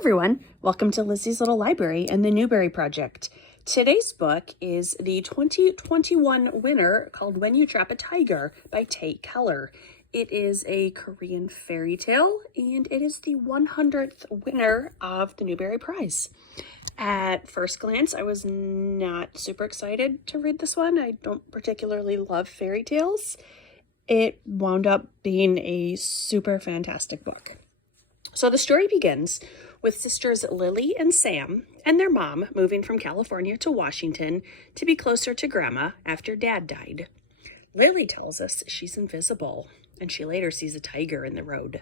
everyone, welcome to Lizzie's Little Library and the Newbery Project. Today's book is the 2021 winner called When You Trap a Tiger by Tate Keller. It is a Korean fairy tale and it is the 100th winner of the Newbery Prize. At first glance, I was not super excited to read this one. I don't particularly love fairy tales. It wound up being a super fantastic book. So the story begins with sisters Lily and Sam and their mom moving from California to Washington to be closer to Grandma after Dad died. Lily tells us she's invisible, and she later sees a tiger in the road.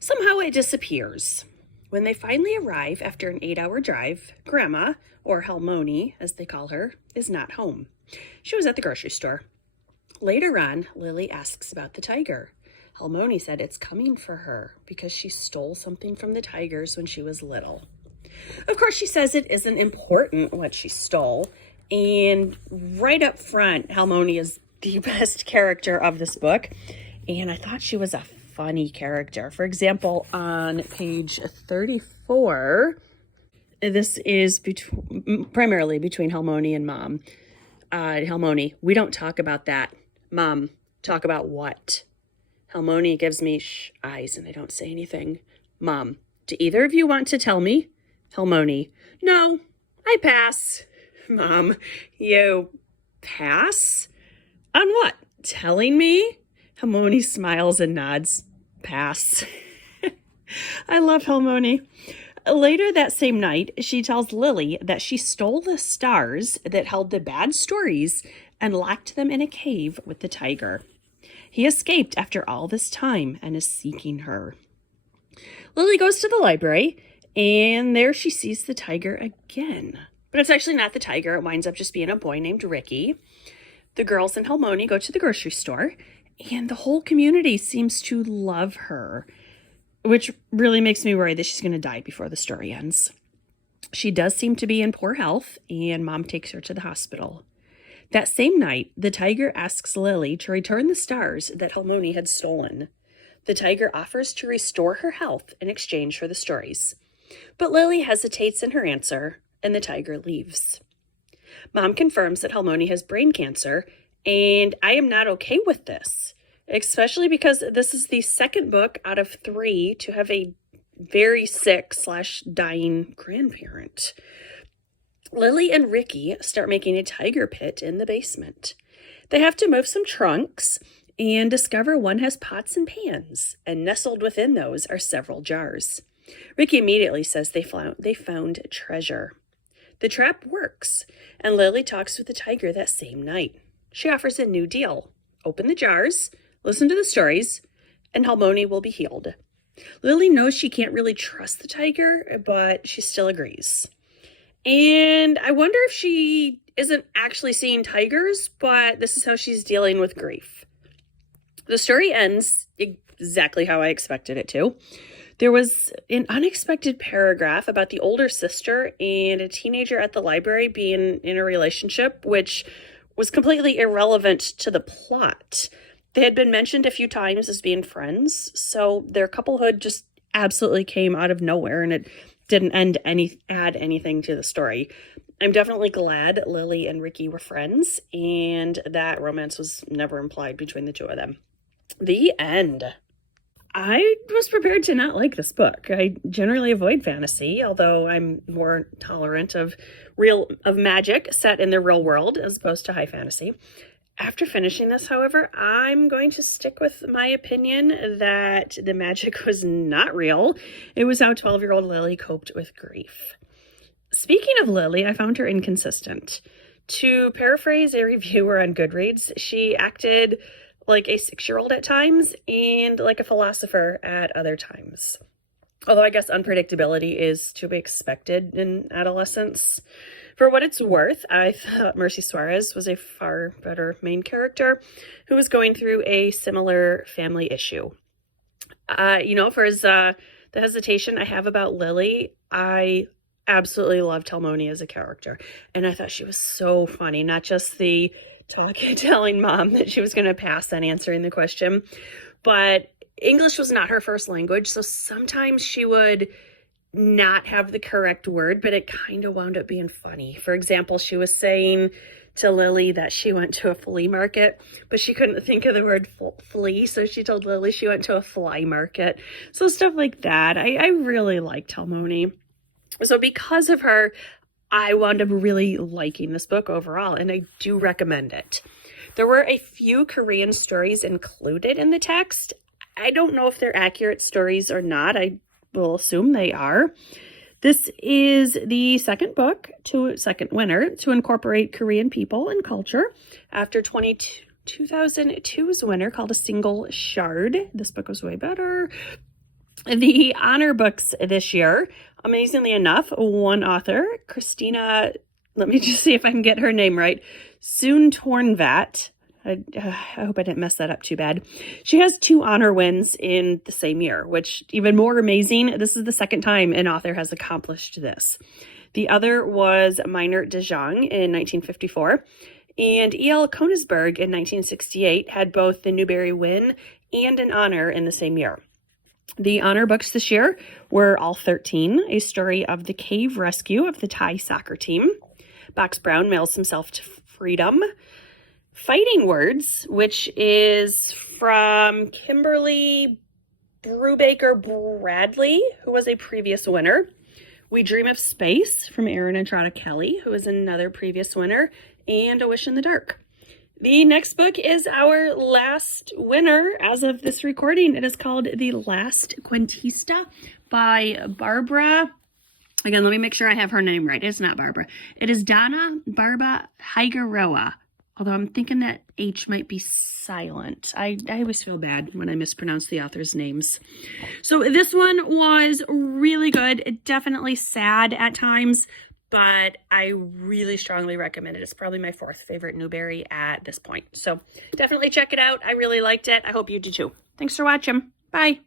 Somehow it disappears. When they finally arrive after an 8-hour drive, Grandma, or Halmoni as they call her, is not home. She was at the grocery store. Later on, Lily asks about the tiger. Halmoni said it's coming for her because she stole something from the tigers when she was little. Of course, she says it isn't important what she stole. And right up front, Halmoni is the best character of this book. And I thought she was a funny character. For example, on page 34, this is primarily between Halmoni and Mom. Halmoni, we don't talk about that. Mom, talk about what? Halmoni gives me eyes and I don't say anything. Mom, do either of you want to tell me? Halmoni, no, I pass. Mom, you pass? On what? Telling me? Halmoni smiles and nods. Pass. I love Halmoni. Later that same night, she tells Lily that she stole the stars that held the bad stories and locked them in a cave with the tiger. He escaped after all this time and is seeking her. Lily goes to the library, and there she sees the tiger again. But it's actually not the tiger. It winds up just being a boy named Ricky. The girls and Halmoni go to the grocery store, and the whole community seems to love her, which really makes me worry that she's going to die before the story ends. She does seem to be in poor health, and Mom takes her to the hospital. That same night, the tiger asks Lily to return the stars that Halmoni had stolen. The tiger offers to restore her health in exchange for the stories. But Lily hesitates in her answer, and the tiger leaves. Mom confirms that Halmoni has brain cancer, and I am not okay with this, especially because this is the second book out of 3 to have a very sick/dying grandparent. Lily and Ricky start making a tiger pit in the basement. They have to move some trunks and discover one has pots and pans, and nestled within those are several jars. Ricky immediately says they found treasure. The trap works, and Lily talks with the tiger that same night. She offers a new deal. Open the jars, listen to the stories, and Halmoni will be healed. Lily knows she can't really trust the tiger, but she still agrees. And I wonder if she isn't actually seeing tigers, but this is how she's dealing with grief. The story ends exactly how I expected it to. There was an unexpected paragraph about the older sister and a teenager at the library being in a relationship, which was completely irrelevant to the plot. They had been mentioned a few times as being friends, so their couplehood just absolutely came out of nowhere, and it didn't add anything to the story. I'm definitely glad Lily and Ricky were friends, and that romance was never implied between the two of them. The end. I was prepared to not like this book. I generally avoid fantasy, although I'm more tolerant of magic set in the real world as opposed to high fantasy. After finishing this, however, I'm going to stick with my opinion that the magic was not real. It was how 12-year-old Lily coped with grief. Speaking of Lily, I found her inconsistent. To paraphrase a reviewer on Goodreads, she acted like a 6-year-old at times and like a philosopher at other times. Although I guess unpredictability is to be expected in adolescence. For what it's worth, I thought Mercy Suarez was a far better main character who was going through a similar family issue. For the hesitation I have about Lily, I absolutely loved Halmoni as a character. And I thought she was so funny, not just the telling Mom that she was going to pass on answering the question, but English was not her first language, so sometimes she would not have the correct word, but it kind of wound up being funny. For example, she was saying to Lily that she went to a flea market, but she couldn't think of the word flea, so she told Lily she went to a fly market. So stuff like that. I really liked Talmoni. So because of her, I wound up really liking this book overall, and I do recommend it. There were a few Korean stories included in the text. I don't know if they're accurate stories or not. I will assume they are. This is the second winner to incorporate Korean people and culture after 2002's winner called A Single Shard. This book was way better. The honor books this year, amazingly enough, one author, Christina, let me just see if I can get her name right, Soon Tornvat. I hope I didn't mess that up too bad. She has 2 honor wins in the same year, which even more amazing. This is the second time an author has accomplished this. The other was Meinert de Jong in 1954, and E.L. Konisberg in 1968 had both the Newbery win and an honor in the same year. The honor books this year were all 13, a story of the cave rescue of the Thai soccer team. Box Brown mails himself to freedom. Fighting Words, which is from Kimberly Brubaker Bradley, who was a previous winner. We Dream of Space from Erin and Trotta Kelly, who is another previous winner. And A Wish in the Dark. The next book is our last winner as of this recording. It is called The Last Cuentista by Barbara. Again, let me make sure I have her name right. It's not Barbara. It is Donna Barba Higueroa. Although I'm thinking that H might be silent. I always feel bad when I mispronounce the author's names. So this one was really good. Definitely sad at times, but I really strongly recommend it. It's probably my 4th favorite Newbery at this point. So definitely check it out. I really liked it. I hope you do too. Thanks for watching. Bye.